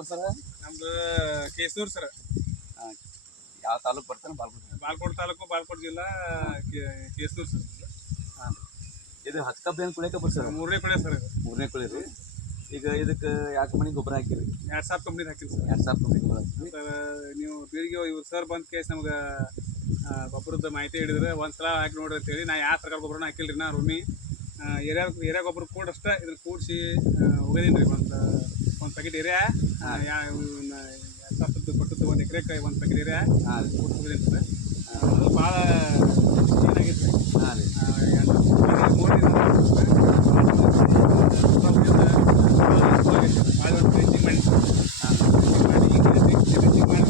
ಯಾವ್ದು ಸರ್? ನಮ್ದು ಕೇಸೂರು ಸರ್. ಯಾವ ತಾಲೂಕು ಬರ್ತಾನೆ? ಬಾಲ್ಕೋಟ್ ತಾಲೂಕು, ಬಾಲ್ಕೋಟ್ ಜಿಲ್ಲಾ, ಕೇಸೂರು ಸರ್. ಹಾಂ, ಇದು ಹತ್ತು ಕಬ್ಬು ಏನು ಕುಳಿಯಕ್ಕೆ ಬರ್ತಾರೆ? 3ನೇ ಕುಳಿ ಸರ್. ಇದು 3ನೇ ಕುಳಿ ರೀ. ಈಗ ಇದಕ್ಕೆ ಯಾವ ಕಂಪ್ನಿ ಗೊಬ್ಬರ ಹಾಕಿರಿ? 2000 ಕಂಪ್ನಿ ಹಾಕಿರಿ ಸರ್. 2000 ಕಂಪ್ನಿ ಗೊಬ್ಬರ ಹಾಕಿರಿ ಸರ್. ನೀವು ಬೀರಿಗೆ ಇವ್ರು ಸರ್ ಬಂದ ಕೇಸ್ ನಮ್ಗೆ ಗೊಬ್ಬರದ ಮಾಹಿತಿ ಹಿಡಿದ್ರೆ ಒಂದ್ಸಲ ಹಾಕಿ ನೋಡ್ರಿ ಅಂತೇಳಿ ನಾ ಯಾವ ಸರ್ಕಾರ ಗೊಬ್ಬರನ ಹಾಕಿಲ್ರಿ. ನಾ ರೂಮಿ ಏರಿಯಾ ಗೊಬ್ಬರ ಕೂಡ ಅಷ್ಟೇ ಇದನ್ನ ಕೂಡಿಸಿ ಹೋಗೋದೀನಿ ರೀ. ಒಂದು ಪ್ಯಾಕೆಟ್ ಏರಿಯಾ 2000 ಕೊಟ್ಟದ್ದು 1 ಎಕರೆಗೆ 1 ಪ್ಯಾಕೆಟ್ ಏರಿಯಾ ಕೂಡಿ ಹೋಗೋದೀನಿ ಸರ್. ಅದು ಭಾಳ ಏನಾಗಿತ್ತು ರೀ. ಹಾಂ ರೀ. ಟ್ರೇಸಿಂಗ್ ಮಾಡಿ ಟ್ರೇಸಿಂಗ್ ಮಾಡಿ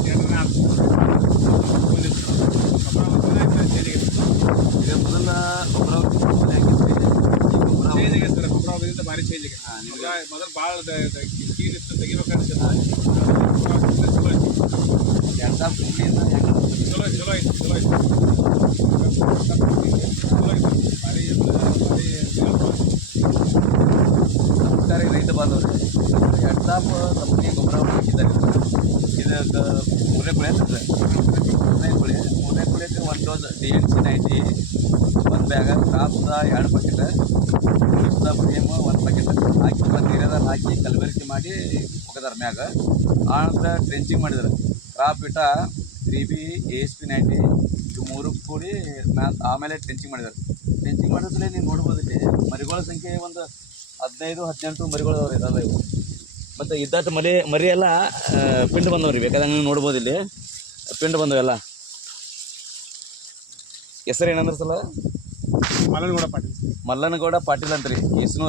ಈಗ ಮೊದಲ ಗೊಬ್ಬರ ಹಾಕಿದ್ರಿ, ಚೇಂಜ್ ಆಗೈತೆ ಸರ್. ಗೊಬ್ಬರ ಹೋಗೋದ್ರಿಂದ ಭಾರಿ ಚೇಂಜ್ ಆಗೈತೆ. ಮೊದಲು ಭಾಳ ಕೀರಿಷ್ಟು ತೆಗಿಬೇಕಾಗುತ್ತೆ. ಚಲೋ 2000 ಕಂಪ್ನಿಯಿಂದ ಹೆಂಗೆ ಚಲೋ ಚಲೋ ಐತಿ. ಚಲೋ ಐತಿ. ಚಲೋ ಐತಿ. ಭಾರಿ ನಮಸ್ಕಾರ ರೈತ ಬಾಂಧವ್ರಿ. 2000 ಕಂಪ್ನಿ ಗೊಬ್ಬರ ಹಾಕಿದ್ದಾರೆ. ಇದಕ್ಕೆ 3ನೇ ಕುಳಿ ಅಂತ ಸರ್. 3ನೇ ಕುಳಿಗೆ 1 ಡೋಸ್ DNC 90 1 ಬ್ಯಾಗ, ಕ್ರಾಪ್ದ 2 ಪ್ಯಾಕೆಟ್, ಪ್ರೇಮ್ 1 ಪ್ಯಾಕೆಟ್ ಹಾಕಿ ಮತ್ತು ನೀರಾದಾಗ ಹಾಕಿ ಕಲಬೆರಕೆ ಮಾಡಿ ಹೋಗಿದಾರೆ ಮ್ಯಾಗ. ಆನಂತರ ಟ್ರೆಂಚಿಂಗ್ ಮಾಡಿದ್ದಾರೆ. ಕ್ರಾಪ್ ಬಿಟ್ಟ 3B ASP 90 ಇವು 3 ಕೂಡಿ ಆಮೇಲೆ ಟ್ರೆಂಚಿಂಗ್ ಮಾಡಿದ್ದಾರೆ. ಟ್ರೆಂಚಿಂಗ್ ಮಾಡಿದ್ರೆ ನೀವು ನೋಡ್ಬೋದು ಇಲ್ಲಿ ಮರಿಗಳ ಸಂಖ್ಯೆ ಒಂದು 15-18 ಮರಿಗಳು ಅದಾವ್ರಿ. ಇದೆಲ್ಲ ಇವು ಮತ್ತು ಇದ್ದಟ್ಟು ಮರಿ ಎಲ್ಲ ಪಿಂಡ್ ಬಂದವ್ರಿ. ಬೇಕಾದಂಗೆ ನೀವು ನೋಡ್ಬೋದು ಇಲ್ಲಿ ಪಿಂಡ್ ಬಂದವೆಲ್ಲ. ಹೆಸರು ಏನಂದ್ರೆ ಸಲ? ಮಲ್ಲನಗೌಡ ಪಾಟೀಲ್. ಮಲ್ಲನಗೌಡ ಪಾಟೀಲ್ ಅಂತ್ರಿ. ಕೇಸನೂರು